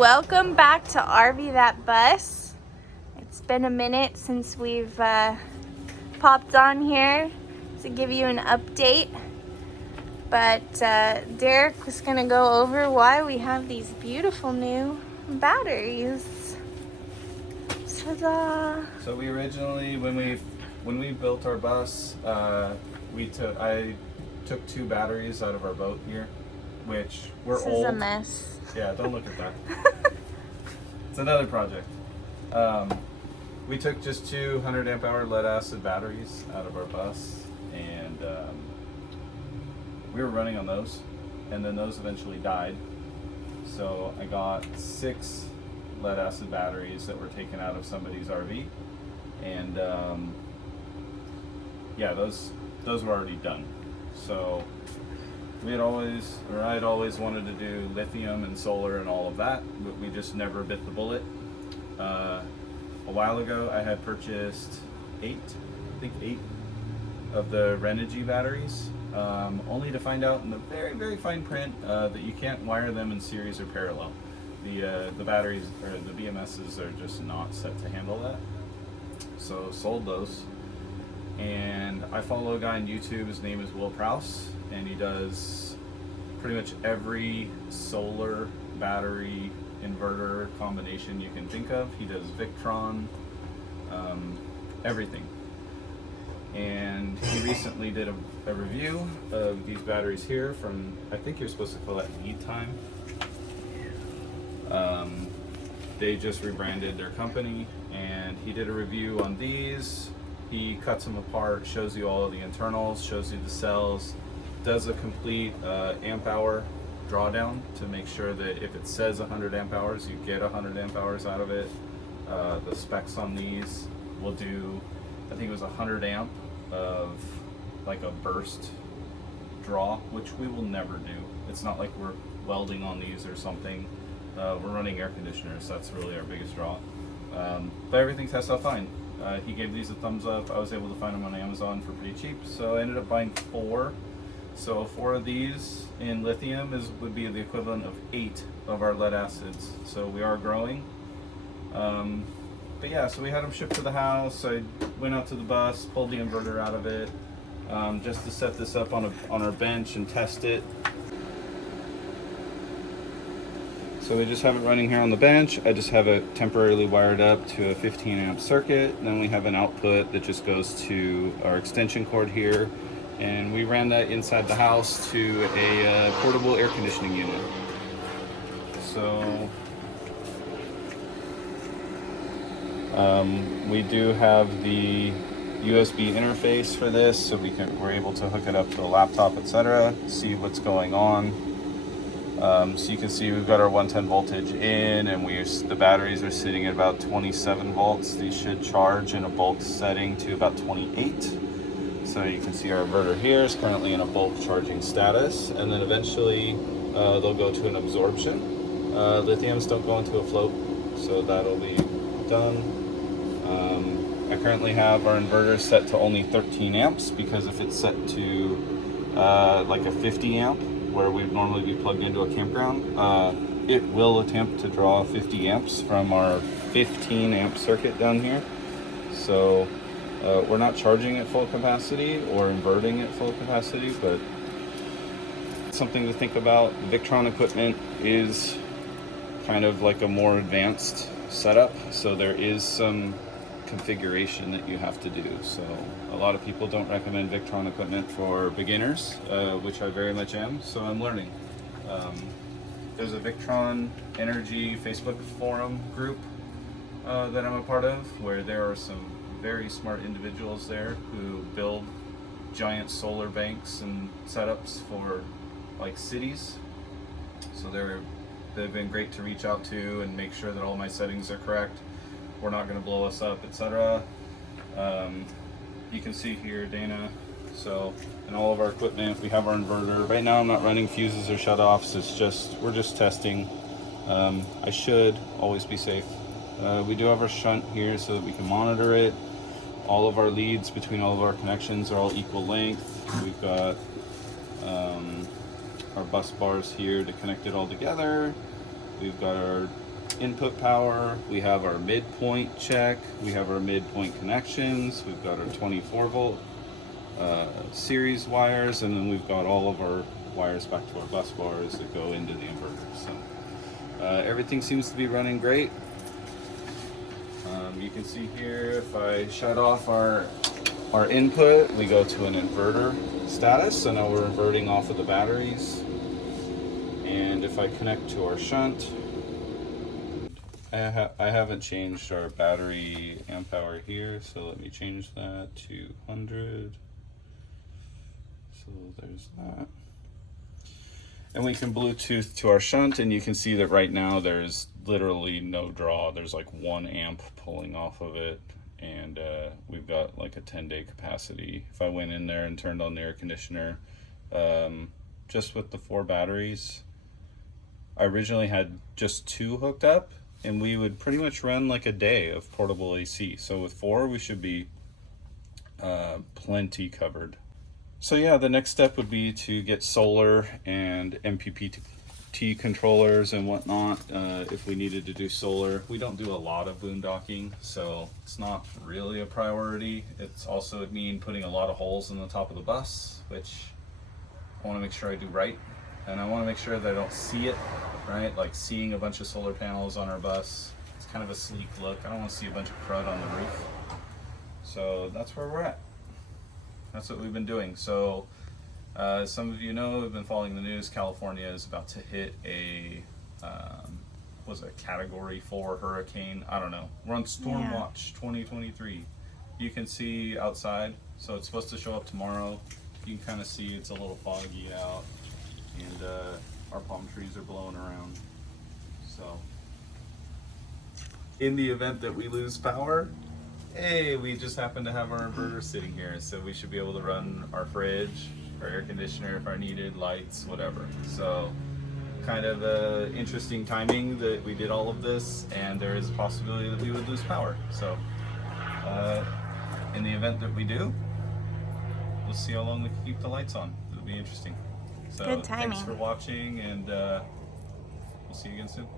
Welcome back to RV That Bus. It's been a minute since we've popped on here to give you an update, but Derek was gonna go over why we have these beautiful new batteries. Ta-da! So we originally, when we built our bus, I took two batteries out of our boat here, which were old. This is a mess. Yeah, don't look at that. It's another project. We took just two 100 amp hour lead acid batteries out of our bus, and we were running on those, and then those eventually died. So I got 6 lead acid batteries that were taken out of somebody's RV, and yeah, those were already done. So I'd always wanted to do lithium and solar and all of that, but we just never bit the bullet. A while ago, I had purchased 8 of the Renogy batteries, only to find out in the very, very fine print that you can't wire them in series or parallel. The batteries, or the BMSs, are just not set to handle that. So sold those, and I follow a guy on YouTube. His name is Will Prowse, and he does pretty much every solar battery inverter combination you can think of. He does Victron, everything. And he recently did a review of these batteries here from, I think you're supposed to call that lead time. They just rebranded their company, and he did a review on these. He cuts them apart, shows you all of the internals, shows you the cells, does a complete amp hour drawdown to make sure that if it says 100 amp hours, you get 100 amp hours out of it. The specs on these will do, I think it was 100 amp of like a burst draw, which we will never do. It's not like we're welding on these or something. We're running air conditioners, that's really our biggest draw. But everything tests out fine. He gave these a thumbs up. I was able to find them on Amazon for pretty cheap, so I ended up buying 4. So 4 of these in lithium would be the equivalent of 8 of our lead acids. So we are growing. But yeah, so we had them shipped to the house. I went out to the bus, pulled the inverter out of it, just to set this up on our bench and test it. So we just have it running here on the bench. I just have it temporarily wired up to a 15 amp circuit. Then we have an output that just goes to our extension cord here. And we ran that inside the house to a portable air conditioning unit. So we do have the USB interface for this, so we're able to hook it up to a laptop, etc. See what's going on. So you can see we've got our 110 voltage in, and the batteries are sitting at about 27 volts. These should charge in a bulk setting to about 28. So you can see our inverter here is currently in a bulk charging status, and then eventually they'll go to an absorption. Lithiums don't go into a float, so that'll be done. I currently have our inverter set to only 13 amps, because if it's set to like a 50 amp, where we'd normally be plugged into a campground, it will attempt to draw 50 amps from our 15 amp circuit down here. So we're not charging at full capacity or inverting at full capacity, but something to think about. Victron equipment is kind of like a more advanced setup, so there is some configuration that you have to do. So a lot of people don't recommend Victron equipment for beginners, which I very much am, so I'm learning. There's a Victron Energy Facebook forum group that I'm a part of, where there are some very smart individuals there who build giant solar banks and setups for like cities. So they've been great to reach out to and make sure that all my settings are correct. We're not going to blow us up, etc. You can see here Dana. So in all of our equipment, we have our inverter. Right now I'm not running fuses or shutoffs. We're just testing. I should always be safe. We do have our shunt here so that we can monitor it. All of our leads between all of our connections are all equal length. We've got our bus bars here to connect it all together. We've got our input power, we have our midpoint check, we have our midpoint connections, we've got our 24 volt series wires, and then we've got all of our wires back to our bus bars that go into the inverter. So everything seems to be running great. You can see here, if I shut off our input, we go to an inverter status, so now we're inverting off of the batteries. And if I connect to our shunt, I haven't changed our battery amp hour here, so let me change that to 100. So there's that. And we can Bluetooth to our shunt, and you can see that right now there's literally no draw. There's like 1 amp pulling off of it, and we've got like a 10-day capacity. If I went in there and turned on the air conditioner, just with the 4 batteries, I originally had just 2 hooked up, and we would pretty much run like a day of portable AC. So with 4, we should be plenty covered. So yeah, the next step would be to get solar and MPPT controllers and whatnot if we needed to do solar. We don't do a lot of boondocking, so it's not really a priority. It's also would mean putting a lot of holes in the top of the bus, which I want to make sure I do right. And I want to make sure that I don't see it, right? Like seeing a bunch of solar panels on our bus, it's kind of a sleek look. I don't want to see a bunch of crud on the roof. So that's where we're at. That's what we've been doing. So some of you know, have been following the news, California is about to hit a was it a category 4 hurricane? I don't know. We're on storm watch 2023. You can see outside, so it's supposed to show up tomorrow. You can kind of see it's a little foggy out, and our palm trees are blowing around. So in the event that we lose power, hey, we just happen to have our inverter sitting here, so we should be able to run our fridge, our air conditioner if I needed, lights, whatever. So kind of interesting timing that we did all of this, and there is a possibility that we would lose power. So in the event that we do, we'll see how long we can keep the lights on. It'll be interesting. So good timing. Thanks for watching, and we'll see you again soon.